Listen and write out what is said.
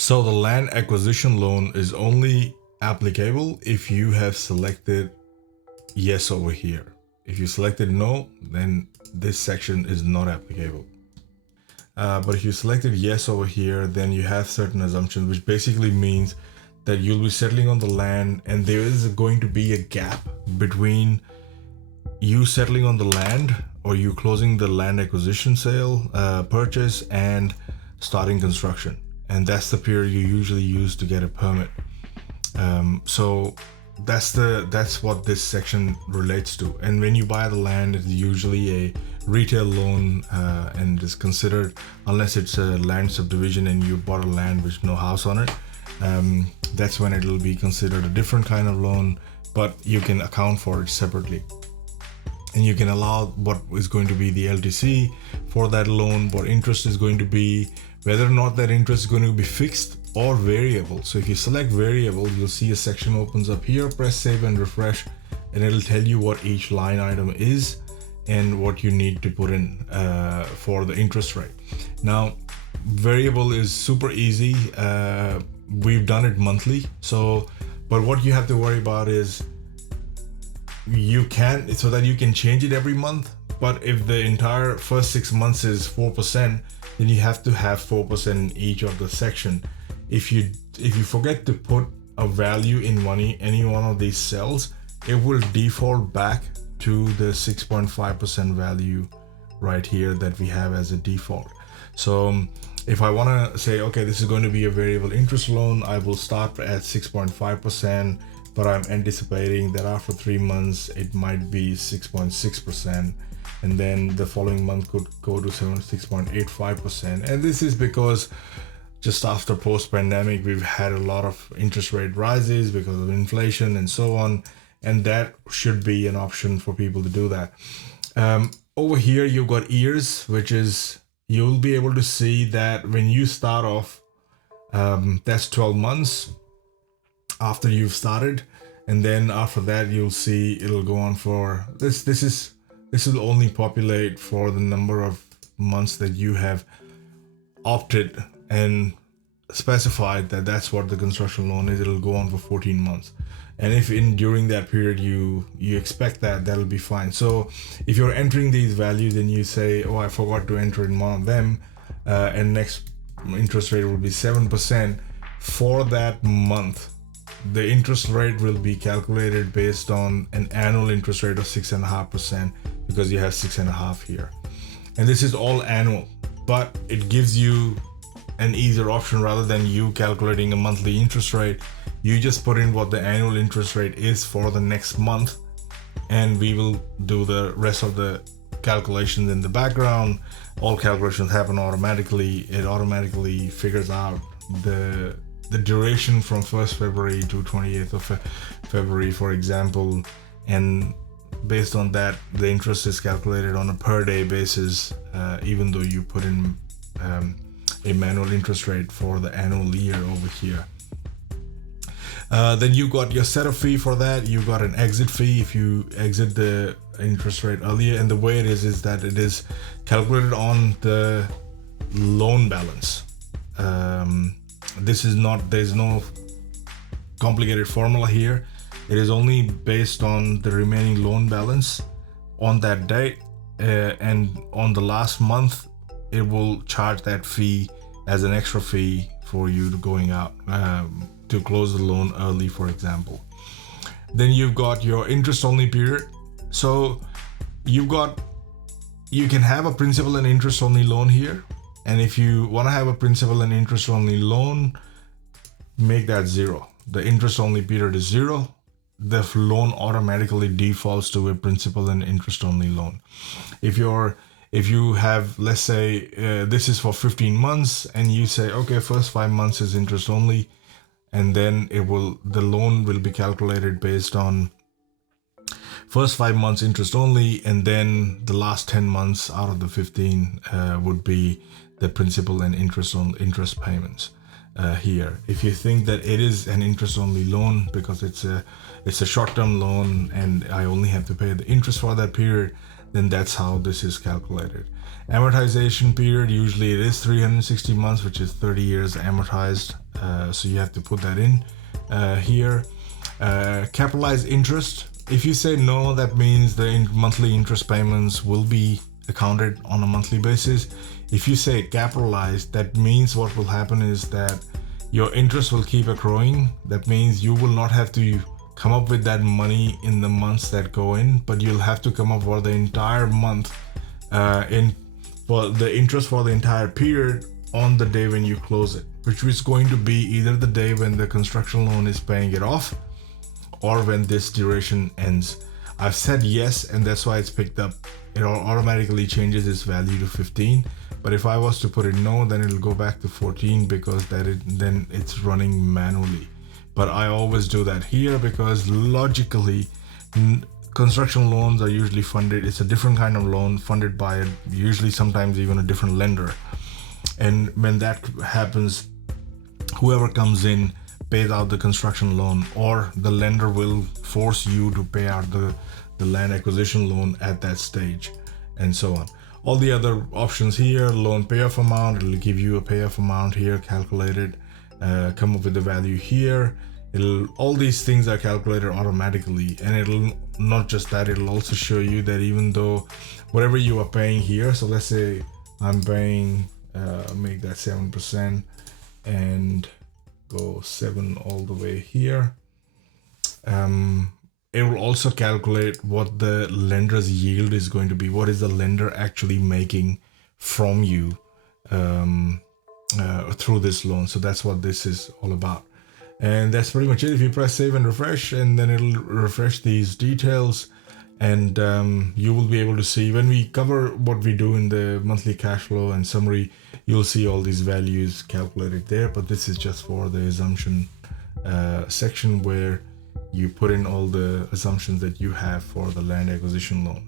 So the land acquisition loan is only applicable if you have selected yes over here. If you selected no, then this section is not applicable. But if you selected yes over here, then you have certain assumptions, which basically means that you'll be settling on the land and there is going to be a gap between you settling on the land or you closing the land acquisition sale purchase and starting construction, and that's the period you usually use to get a permit. So that's what this section relates to. And when you buy the land, it's usually a retail loan and is considered, unless it's a land subdivision and you bought a land with no house on it, that's when it'll be considered a different kind of loan, but you can account for it separately. And you can allow what is going to be the LTC for that loan, what interest is going to be, whether or not that interest is going to be fixed or variable. So if you select variable, you'll see a section opens up here, press save and refresh, and it'll tell you what each line item is and what you need to put in for the interest rate. Now, variable is super easy. We've done it monthly. But what you have to worry about is you can, so that you can change it every month. But if the entire first 6 months is 4%, then you have to have 4% in each of the section. If you forget to put a value in any one of these cells, it will default back to the 6.5% value right here that we have as a default. So if I want to say, okay, this is going to be a variable interest loan, I will start at 6.5%, but I'm anticipating that after 3 months it might be 6.6%, and then the following month could go to 6.85%. And this is because just after post-pandemic, we've had a lot of interest rate rises because of inflation and so on, and that should be an option for people to do that. Over here, you've got years, which is, you'll be able to see that when you start off, that's 12 months after you've started, and then after that, you'll see it'll go on for this. This will only populate for the number of months that you have opted and specified that that's what the construction loan is. It'll go on for 14 months. And if during that period you expect that'll be fine. So if you're entering these values and you say, oh, I forgot to enter in one of them, and next interest rate will be 7%, for that month, the interest rate will be calculated based on an annual interest rate of 6.5%, because you have 6.5 here. And this is all annual, but it gives you an easier option. Rather than you calculating a monthly interest rate, you just put in what the annual interest rate is for the next month, and we will do the rest of the calculations in the background. All calculations happen automatically. It automatically figures out the duration from 1st February to 28th of February, for example, and based on that, the interest is calculated on a per day basis, even though you put in a manual interest rate for the annual year over here. Then you got your setup fee for that. You got an exit fee if you exit the interest rate earlier. And the way it is that it is calculated on the loan balance. There's no complicated formula here. It is only based on the remaining loan balance on that date, and on the last month, it will charge that fee as an extra fee for you to going out to close the loan early, for example. Then you've got your interest only period. So you can have a principal and interest only loan here. And if you want to have a principal and interest only loan, make that 0. The interest only period is 0. The loan automatically defaults to a principal and interest only loan. If you have, let's say, this is for 15 months, and you say, okay, first 5 months is interest only, and then the loan will be calculated based on first 5 months interest only, and then the last 10 months out of the 15 would be the principal and interest payments here. If you think that it is an interest only loan because it's a short-term loan and I only have to pay the interest for that period, then that's how this is calculated. Amortization period, usually it is 360 months, which is 30 years amortized. So you have to put that in here. Capitalized interest, if you say no, that means the monthly interest payments will be accounted on a monthly basis. If you say capitalized, that means what will happen is that your interest will keep accruing. That means you will not have to come up with that money in the months that go in, but you'll have to come up for the entire month for the interest for the entire period on the day when you close it, which is going to be either the day when the construction loan is paying it off or when this duration ends. I've said yes, and that's why it's picked up. It automatically changes its value to 15. But if I was to put it no, then it'll go back to 14 because then it's running manually. But I always do that here because logically, construction loans are usually funded. It's a different kind of loan funded by usually sometimes even a different lender. And when that happens, whoever comes in pays out the construction loan, or the lender will force you to pay out the land acquisition loan at that stage, and so on. All the other options here, loan payoff amount, it'll give you a payoff amount here calculated, come up with the value here. All these things are calculated automatically, and it'll not just that, it'll also show you that even though whatever you are paying here, so let's say I'm paying make that 7% and go 7 all the way here. It will also calculate what the lender's yield is going to be. What is the lender actually making from you through this loan? So that's what this is all about. And that's pretty much it. If you press save and refresh, and then it'll refresh these details, and you will be able to see when we cover what we do in the monthly cash flow and summary, you'll see all these values calculated there. But this is just for the assumption section where you put in all the assumptions that you have for the land acquisition loan.